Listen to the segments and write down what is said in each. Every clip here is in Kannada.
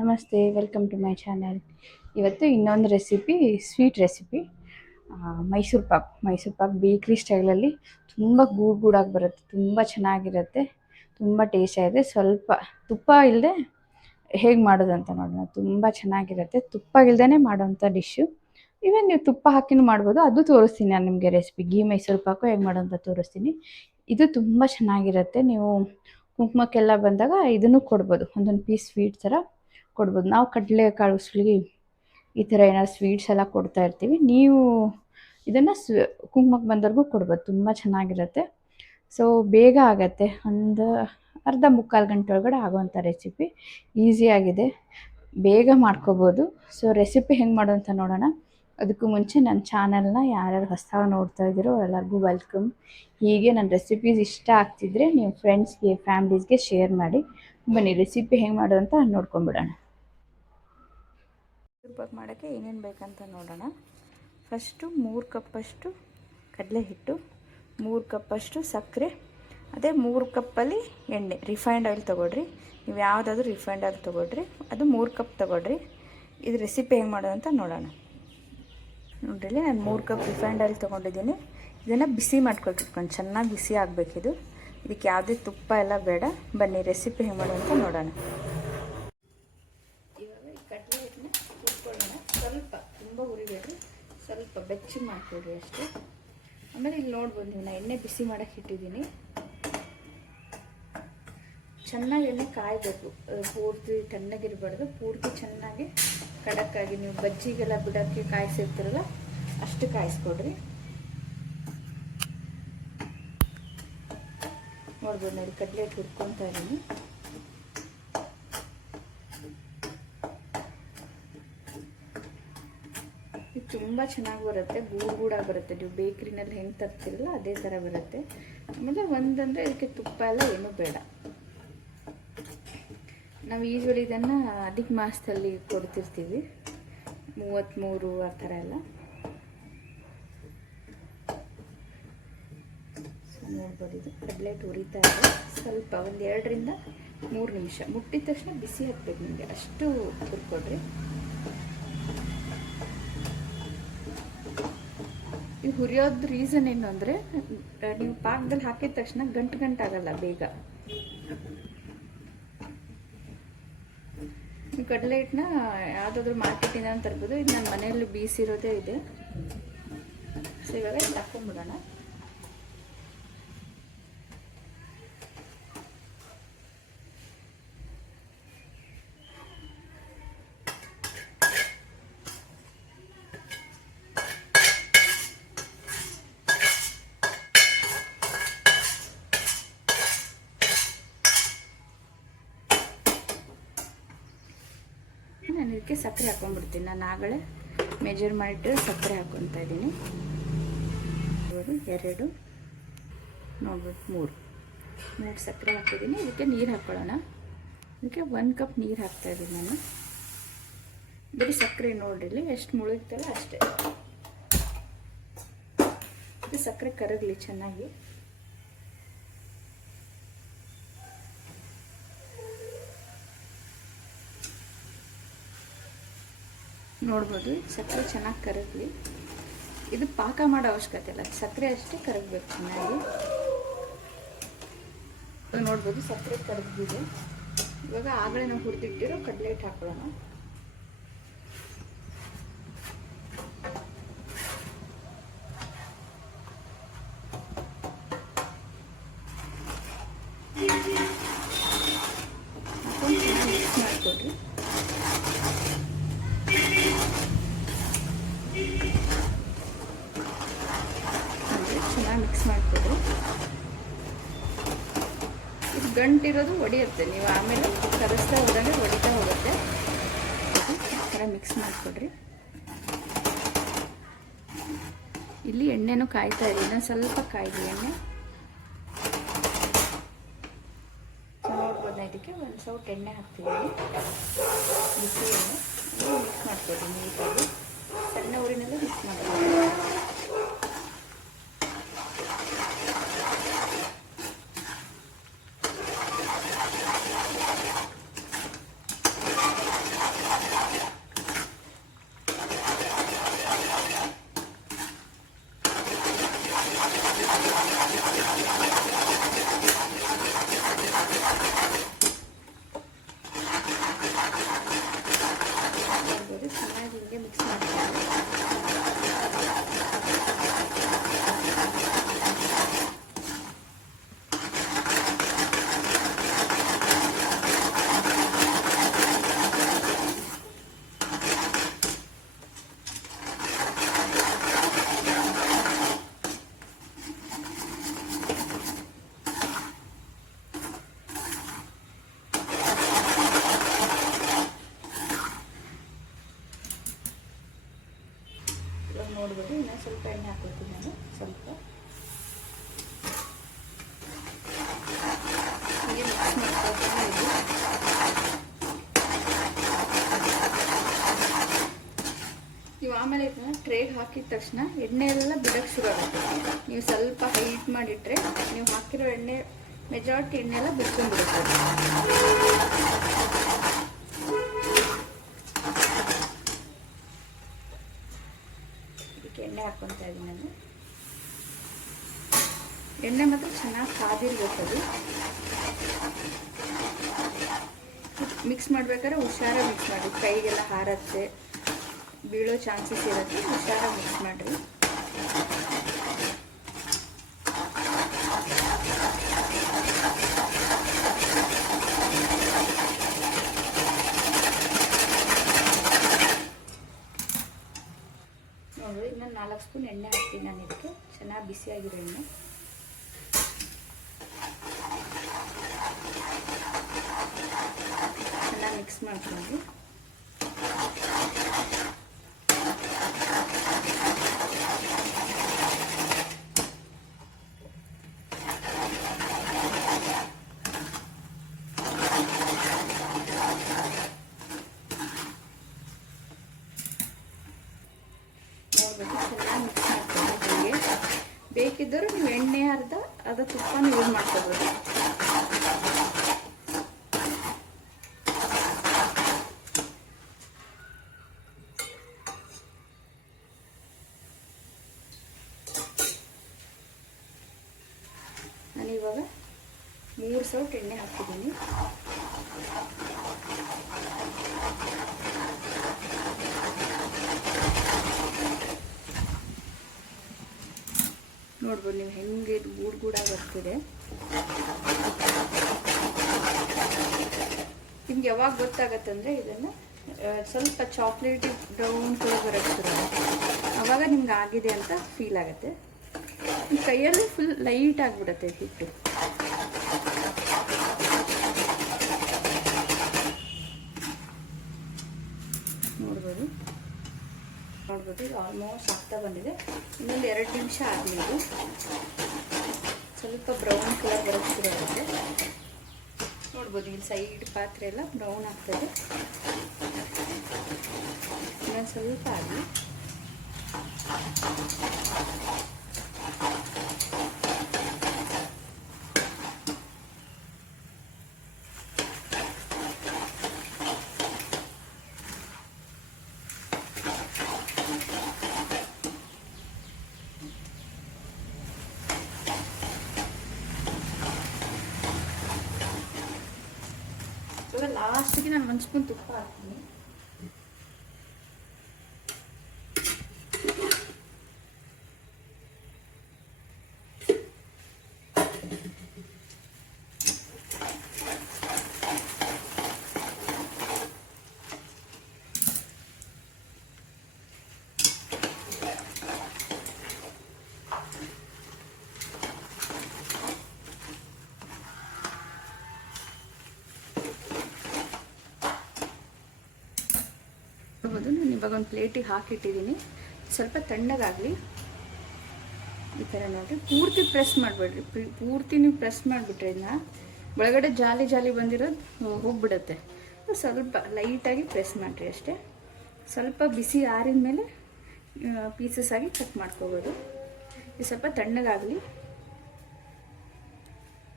ನಮಸ್ತೆ, ವೆಲ್ಕಮ್ ಟು ಮೈ ಚಾನಲ್. ಇವತ್ತು ಇನ್ನೊಂದು recipe, sweet recipe. Mysuru Pak ಬೇಕ್ರಿ ಸ್ಟೈಲಲ್ಲಿ ತುಂಬ ಗೂಡಾಗಿ ಬರುತ್ತೆ, ತುಂಬ ಚೆನ್ನಾಗಿರುತ್ತೆ, ತುಂಬ ಟೇಸ್ಟಿಯಾಗಿದೆ. ಸ್ವಲ್ಪ ತುಪ್ಪ ಇಲ್ಲದೆ ಹೇಗೆ ಮಾಡೋದು ಅಂತ ನೋಡೋಣ. ತುಂಬ ಚೆನ್ನಾಗಿರುತ್ತೆ, ತುಪ್ಪ ಇಲ್ಲದೇ ಮಾಡೋವಂಥ ಡಿಶ್ಶು. ಇವನ್ ನೀವು ತುಪ್ಪ ಹಾಕಿನೂ ಮಾಡ್ಬೋದು, ಅದು ತೋರಿಸ್ತೀನಿ ನಾನು ನಿಮಗೆ ರೆಸಿಪಿ. ಮೈಸೂರು ಪಾಕು ಹೇಗೆ ಮಾಡೋಂತ ತೋರಿಸ್ತೀನಿ. ಇದು ತುಂಬ ಚೆನ್ನಾಗಿರುತ್ತೆ. ನೀವು ಕುಂಕುಮಕ್ಕೆಲ್ಲ ಬಂದಾಗ ಇದನ್ನು ಕೊಡ್ಬೋದು, ಒಂದೊಂದು ಪೀಸ್ ಸ್ವೀಟ್ ಥರ ಕೊಡ್ಬೋದು. ನಾವು ಕಡಲೆಕಾಳು ಉಸ್ಲಿ ಈ ಥರ ಏನಾದ್ರು ಸ್ವೀಟ್ಸ್ ಎಲ್ಲ ಕೊಡ್ತಾ ಇರ್ತೀವಿ. ನೀವು ಇದನ್ನು ಕುಂಕುಮಕ್ಕೆ ಬಂದವ್ರಿಗೂ ಕೊಡ್ಬೋದು, ತುಂಬ ಚೆನ್ನಾಗಿರುತ್ತೆ. ಸೊ ಬೇಗ ಆಗುತ್ತೆ, ಒಂದು ಅರ್ಧ ಮುಕ್ಕಾಲು ಗಂಟೆ ಒಳಗಡೆ ಆಗೋವಂಥ ರೆಸಿಪಿ. ಈಸಿಯಾಗಿದೆ, ಬೇಗ ಮಾಡ್ಕೋಬೋದು. ಸೊ ರೆಸಿಪಿ ಹೆಂಗೆ ಮಾಡೋ ಅಂತ ನೋಡೋಣ. ಅದಕ್ಕೂ ಮುಂಚೆ ನನ್ನ ಚಾನಲ್ನ ಯಾರ್ಯಾರು ಹೊಸದಾಗಿ ನೋಡ್ತಾ ಇದ್ದೀರೋ ಎಲ್ಲರಿಗೂ ವೆಲ್ಕಮ್. ಹೀಗೆ ನನ್ನ ರೆಸಿಪೀಸ್ ಇಷ್ಟ ಆಗ್ತಿದ್ರೆ ನೀವು ಫ್ರೆಂಡ್ಸ್ಗೆ, ಫ್ಯಾಮ್ಲೀಸ್ಗೆ ಶೇರ್ ಮಾಡಿ. ಬನ್ನಿ ರೆಸಿಪಿ ಹೆಂಗೆ ಮಾಡೋದು ಅಂತ ನೋಡ್ಕೊಂಬಿಡೋಣ. ಪಾಕ್ ಮಾಡೋಕ್ಕೆ ಏನೇನು ಬೇಕಂತ ನೋಡೋಣ. ಫಸ್ಟು 3 ಕಪ್ಪಷ್ಟು ಕಡಲೆ ಹಿಟ್ಟು, 3 ಕಪ್ಪಷ್ಟು ಸಕ್ಕರೆ, ಅದೇ 3 ಕಪ್ಪಲ್ಲಿ ಎಣ್ಣೆ, ರಿಫೈನ್ಡ್ ಆಯಿಲ್ ತೊಗೊಳ್ರಿ. ನೀವು ಯಾವುದಾದ್ರೂ ರಿಫೈನ್ಡ್ ಆಯಿಲ್ ತೊಗೊಳ್ರಿ, ಅದು 3 ಕಪ್ ತೊಗೊಳ್ರಿ. ಇದು ರೆಸಿಪಿ ಹೆಂಗೆ ಮಾಡೋದು ಅಂತ ನೋಡೋಣ. ನೋಡ್ರಿ, ನಾನು 3 ಕಪ್ ರಿಫೈನ್ಡ್ ಆಯಿಲ್ ತೊಗೊಂಡಿದ್ದೀನಿ. ಇದನ್ನು ಬಿಸಿ ಮಾಡ್ಕೊಳ್ತಿಟ್ಕೊಂಡು ಚೆನ್ನಾಗಿ ಬಿಸಿ ಆಗಬೇಕಿದು. ಇದಕ್ಕೆ ಯಾವುದೇ ತುಪ್ಪ ಎಲ್ಲ ಬೇಡ. ಬನ್ನಿ ರೆಸಿಪಿ ಹೆಂಗೆ ಮಾಡೋದು ಅಂತ ನೋಡೋಣ. ಇವಾಗ ಈ ಕಡಲೆ ಹಿಟ್ಟನ್ನ ಹುರ್ಕೊಳ್ಳೋಣ. ಸ್ವಲ್ಪ ತುಂಬ ಹುರಿಬೇಡ್ರಿ, ಸ್ವಲ್ಪ ಬೆಚ್ಚಗೆ ಮಾಡಿಕೊಡ್ರಿ ಅಷ್ಟೇ. ಆಮೇಲೆ ಇಲ್ಲಿ ನೋಡ್ಬೋದು ನೀವು, ನಾನು ಎಣ್ಣೆ ಬಿಸಿ ಮಾಡೋಕ್ಕೆ ಇಟ್ಟಿದ್ದೀನಿ. ಚೆನ್ನಾಗಿ ಎಣ್ಣೆ ಕಾಯಬೇಕು, ಪೂರ್ತಿ ತಣ್ಣಗಿರಬಾರ್ದು, ಪೂರ್ತಿ ಚೆನ್ನಾಗಿ ಕಡಕ್ಕಾಗಿ. ನೀವು ಬಜ್ಜಿಗೆಲ್ಲ ಬಿಡೋಕ್ಕೆ ಕಾಯಿಸಿರ್ತೀರಲ್ಲ ಅಷ್ಟು ಕಾಯಿಸ್ಕೊಡ್ರಿ. ನೋಡ್ಬೋದು ನೋಡಿ, ಕಡಲೆ ಹಿಟ್ಟು ಹುರ್ಕೊತಾ ಇದ್ದೀನಿ. ಇದು ತುಂಬ ಚೆನ್ನಾಗಿ ಬರುತ್ತೆ, ಗೂಡಾಗಿ ಬರುತ್ತೆ. ನೀವು ಬೇಕ್ರಿನಲ್ಲಿ ಹೆಂಗೆ ತರ್ತಿರಲ್ಲ ಅದೇ ಥರ ಬರುತ್ತೆ. ಆಮೇಲೆ ಒಂದಂದರೆ ಇದಕ್ಕೆ ತುಪ್ಪ ಎಲ್ಲ ಏನೂ ಬೇಡ. ನಾವು ಯೂಶ್ವಲಿ ಇದನ್ನು ಅಧಿಕ ಮಾಸದಲ್ಲಿ ಕೊಡ್ತಿರ್ತೀವಿ, 33 ಆ ಥರ ಎಲ್ಲ. ನೋಡ್ಬೋದು, ಇದು ಕಡಲೆ ಹಿಟ್ಟು ಹುರಿತಾ ಇದೆ. ಸ್ವಲ್ಪ ಒಂದು 2 ರಿಂದ 3 ನಿಮಿಷ ಮುಟ್ಟಿದ ತಕ್ಷಣ ಬಿಸಿ ಹಾಕ್ಬೇಕು ನಿಮಗೆ, ಅಷ್ಟು ಹುರ್ಕೊಡ್ರಿ. ಇದು ಹುರಿಯೋದು ರೀಸನ್ ಏನು ಅಂದರೆ, ನೀವು ಪಾಕದಲ್ಲಿ ಹಾಕಿದ ತಕ್ಷಣ ಗಂಟಾಗಲ್ಲ ಬೇಗ. ನೀವು ಕಡಲೆ ಹಿಟ್ಟನ್ನ ಯಾವುದಾದ್ರೂ ಮಾರ್ಕೆಟಿಂದ ತರ್ಬೋದು. ಇದು ನನ್ನ ಮನೆಯಲ್ಲಿ ಬೀಸಿರೋದೇ ಇದೆ. ಸೊ ಇವಾಗ ಹಾಕ್ಕೊಂಡ್ಬಿಡೋಣ. ನಾನು ಇದಕ್ಕೆ ಸಕ್ಕರೆ ಹಾಕೊಂಡ್ಬಿಡ್ತೀನಿ. ನಾನು ಆಗಲೇ ಮೆಜರ್ ಮಾಡಿಟ್ಟು ಸಕ್ಕರೆ ಹಾಕ್ಕೊತಾ ಇದ್ದೀನಿ. 2 ನೋಡ್ಬೋದು 3 ಸಕ್ಕರೆ ಹಾಕಿದ್ದೀನಿ. ಇದಕ್ಕೆ ನೀರು ಹಾಕ್ಕೊಳ್ಳೋಣ. ಇದಕ್ಕೆ 1 ಕಪ್ ನೀರು ಹಾಕ್ತಾಯಿದ್ದೀನಿ ನಾನು. ಬರೀ ಸಕ್ಕರೆ ನೋಡ್ರಿ ಎಷ್ಟು ಮುಳುಗ್ತಲ್ಲ ಅಷ್ಟೇ. ಇದು ಸಕ್ಕರೆ ಕರಗಲಿ ಚೆನ್ನಾಗಿ. ನೋಡ್ಬೋದು, ಸಕ್ಕರೆ ಚೆನ್ನಾಗಿ ಕರಗಲಿ. ಇದು ಪಾಕ ಮಾಡೋ ಅವಶ್ಯಕತೆ ಇಲ್ಲ, ಸಕ್ಕರೆ ಅಷ್ಟೇ ಕರಗಬೇಕು ಚೆನ್ನಾಗಿ. ನೋಡ್ಬೋದು ಸಕ್ಕರೆ ಕರಗಿದೆ. ಇವಾಗ ಆಗಲೇ ನಾವು ಹುರಿದಿಟ್ಟಿರೋ ಕಡಲೆ ಹಿಟ್ಟು ಹಾಕೊಳ್ಳೋಣ. ಹಾಕೊಂಡು ಚೆನ್ನಾಗಿ ಮಿಕ್ಸ್ ಮಾಡಿಕೊಡ್ರಿ. ಚೆನ್ನಾಗಿ ಮಿಕ್ಸ್ ಮಾಡಿಕೊಡ್ರಿ. ಇದು ಗಂಟಿರೋದು ಒಡೆಯುತ್ತೆ, ನೀವು ಆಮೇಲೆ ಕರಸ್ತಾ ಹೋದಂಗೆ ಒಡಿತಾ ಹೋಗುತ್ತೆ. ಆ ಥರ ಮಿಕ್ಸ್ ಮಾಡಿಕೊಡ್ರಿ. ಇಲ್ಲಿ ಎಣ್ಣೆನೂ ಕಾಯ್ತಾ ಇದೆ, ಇನ್ನೊಂದು ಸ್ವಲ್ಪ ಕಾಯ್ದು ಎಣ್ಣೆ. ನೋಡ್ಬೋದು, ಇದಕ್ಕೆ ಒಂದು ಸೌಟ್ ಎಣ್ಣೆ ಹಾಕ್ತಿದ್ದೀನಿ, ಬಿಸಿ ಎಣ್ಣೆ. ಮಿಕ್ಸ್ ಮಾಡ್ಕೊಡ್ರಿ ನೀಟಾಗಿ, ಸಣ್ಣ ಊರಿನಲ್ಲೇ ಮಿಕ್ಸ್ ಮಾಡ್ಕೊಡ್ರಿ. ನೋಡ್ಬೋದು. ಇನ್ನೂ ಸ್ವಲ್ಪ ಎಣ್ಣೆ ಹಾಕ್ಕೊಳ್ತೀನಿ ನಾನು, ಸ್ವಲ್ಪ ಹೀಗೆ ಮಿಕ್ಸ್ ಮಾಡ್ಕೊಳ್ತಾನೆ ಇದು. ನೀವು ಆಮೇಲೆ ಇದನ್ನ ಟ್ರೇಗೆ ಹಾಕಿದ ತಕ್ಷಣ ಎಣ್ಣೆ ಎಲ್ಲ ಬಿಡೋಕ್ಕೆ ಶುರು ಆಗುತ್ತೆ. ನೀವು ಸ್ವಲ್ಪ ಹೈಟ್ ಮಾಡಿಟ್ರೆ ನೀವು ಹಾಕಿರೋ ಎಣ್ಣೆ ಮೆಜಾರಿಟಿ ಎಣ್ಣೆ ಎಲ್ಲ ಬಿಟ್ಕೊಂಡ್ಬಿಡುತ್ತೆ. ಇದಕ್ಕೆ ಎಣ್ಣೆ ಹಾಕ್ಕೊತಾ ಇದ್ದೀನಿ ನಾನು. ಎಣ್ಣೆ ಮಾತ್ರ ಚೆನ್ನಾಗಿ ಕಾದಿರ್ಬೇಕದು. ಮಿಕ್ಸ್ ಮಾಡ್ಬೇಕಾದ್ರೆ ಹುಷಾರಾಗಿ ಮಿಕ್ಸ್ ಮಾಡಿ, ಕೈಗೆಲ್ಲ ಹಾರತ್ತೆ, ಬೀಳೋ ಚಾನ್ಸಸ್ ಇರುತ್ತೆ. ಹುಷಾರಾಗಿ ಮಿಕ್ಸ್ ಮಾಡಿರಿ. ನೋಡಿರಿ, ಇನ್ನೊಂದು 4 ಸ್ಪೂನ್ ಎಣ್ಣೆ ಹಾಕ್ತೀನಿ ನಾನು ಇದಕ್ಕೆ. ಚೆನ್ನಾಗಿ ಬಿಸಿಯಾಗಿರೋ ಎಣ್ಣೆ. ಚೆನ್ನಾಗಿ ಮಿಕ್ಸ್ ಮಾಡ್ಕೊಂಡು ಚೆನ್ನಾಗಿ ಮಿಕ್ಸ್ ಮಾಡ್ಕೊಂಡು ಬೇಕಿದ್ದರೂ ನೀವು ಎಣ್ಣೆ ಅರ್ಧ ತುಪ್ಪನ ಯೂಸ್ ಮಾಡ್ಕೋಬೋದು. ನಾನಿವಾಗ 3 ಸೌಟ್ ಎಣ್ಣೆ ಹಾಕಿದ್ದೀನಿ. ನೋಡ್ಬೋದು ನೀವು ಹೆಂಗೆ ಇದು ಗೂಡಾಗಿ ಬರ್ತಿದೆ. ನಿಮ್ಗೆ ಯಾವಾಗ ಗೊತ್ತಾಗತ್ತಂದರೆ ಇದನ್ನು ಸ್ವಲ್ಪ ಚಾಕ್ಲೇಟ್ ಬ್ರೌನ್ ಕಲರ್ ಬರೋಕ್ಕೆ ಶುರು ಆಗುತ್ತೆ. ಆವಾಗ ನಿಮ್ಗೆ ಆಗಿದೆ ಅಂತ ಫೀಲ್ ಆಗುತ್ತೆ. ಈ ಕೈಯಲ್ಲಿ ಫುಲ್ ಲೈಟ್ ಆಗಿಬಿಡುತ್ತೆ ಹಿಟ್ಟು. ನೋಡ್ಬೋದು ಇದು ಆಲ್ಮೋಸ್ಟ್ ಆಗ್ತಾ ಬಂದಿದೆ. ಇನ್ನೊಂದು 2 ನಿಮಿಷ ಆಗಲಿ. ಇದು ಸ್ವಲ್ಪ ಬ್ರೌನ್ ಕಲರ್ ಬರೋಕ್ಕೆ ಶುರು ಆಗುತ್ತೆ. ನೋಡ್ಬೋದು ಇಲ್ಲಿ ಸೈಡ್ ಪಾತ್ರೆ ಎಲ್ಲ ಬ್ರೌನ್ ಆಗ್ತದೆ. ಇನ್ನೊಂದು ಸ್ವಲ್ಪ ಆಗಲಿ. ಲಾಸ್ಟಿಗೆ ನಾನು 1 ಸ್ಪೂನ್ ತುಪ್ಪ ಹಾಕ್ತೀನಿ. ನಾನು ಇವಾಗ ಒಂದು ಪ್ಲೇಟಿಗೆ ಹಾಕಿಟ್ಟಿದ್ದೀನಿ. ಸ್ವಲ್ಪ ತಣ್ಣಗಾಗಲಿ. ಈ ಥರ ನೋಡಿರಿ, ಪೂರ್ತಿ ಪ್ರೆಸ್ ಮಾಡಬೇಡ್ರಿ. ಪೂರ್ತಿ ನೀವು ಪ್ರೆಸ್ ಮಾಡಿಬಿಟ್ರೆ ಇದನ್ನ ಒಳಗಡೆ ಜಾಲಿ ಬಂದಿರೋದು ಹೋಗ್ಬಿಡುತ್ತೆ. ಸ್ವಲ್ಪ ಲೈಟಾಗಿ ಪ್ರೆಸ್ ಮಾಡಿರಿ ಅಷ್ಟೇ. ಸ್ವಲ್ಪ ಬಿಸಿ ಆರಿದ ಮೇಲೆ ಪೀಸಸ್ ಆಗಿ ಕಟ್ ಮಾಡ್ಕೋಬೋದು. ಇದು ಸ್ವಲ್ಪ ತಣ್ಣಗಾಗಲಿ.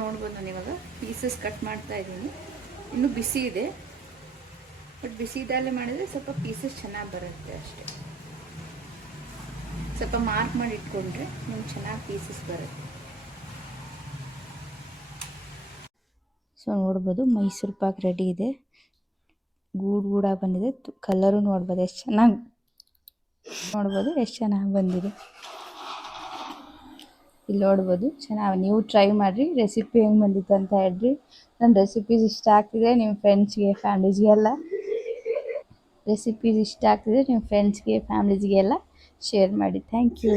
ನೋಡ್ಬೋದು ನಾನು ಇವಾಗ ಪೀಸಸ್ ಕಟ್ ಮಾಡ್ತಾ ಇದ್ದೀನಿ. ಇನ್ನೂ ಬಿಸಿ ಇದೆ, ಬಟ್ ಬಿಸಿ ಇದ್ದಲ್ಲೇ ಮಾಡಿದರೆ ಸ್ವಲ್ಪ ಪೀಸಸ್ ಚೆನ್ನಾಗಿ ಬರುತ್ತೆ ಅಷ್ಟೇ. ಸ್ವಲ್ಪ ಮಾರ್ಕ್ ಮಾಡಿ ಇಟ್ಕೊಂಡ್ರೆ ನಿಮ್ಗೆ ಚೆನ್ನಾಗಿ ಪೀಸಸ್ ಬರುತ್ತೆ. ಸೊ ನೋಡ್ಬೋದು ಮೈಸೂರು ಪಾಕ್ ರೆಡಿ ಇದೆ. ಗೂಡಾಗಿ ಬಂದಿದೆ. ಕಲರು ನೋಡ್ಬೋದು ಎಷ್ಟು ಚೆನ್ನಾಗಿ ಬಂದಿದೆ. ಇಲ್ಲಿ ನೋಡ್ಬೋದು ಚೆನ್ನಾಗಿ. ನೀವು ಟ್ರೈ ಮಾಡಿರಿ, ರೆಸಿಪಿ ಹೆಂಗೆ ಬಂದಿತ್ತು ಅಂತ ಹೇಳ್ರಿ. ನನ್ನ ರೆಸಿಪೀಸ್ ಇಷ್ಟ ಆಗ್ತಿದೆ ನಿಮ್ಮ ಫ್ರೆಂಡ್ಸ್ಗೆ ಫ್ಯಾಮಿಲೀಸ್ಗೆ ಎಲ್ಲ ಶೇರ್ ಮಾಡಿ. Thank you.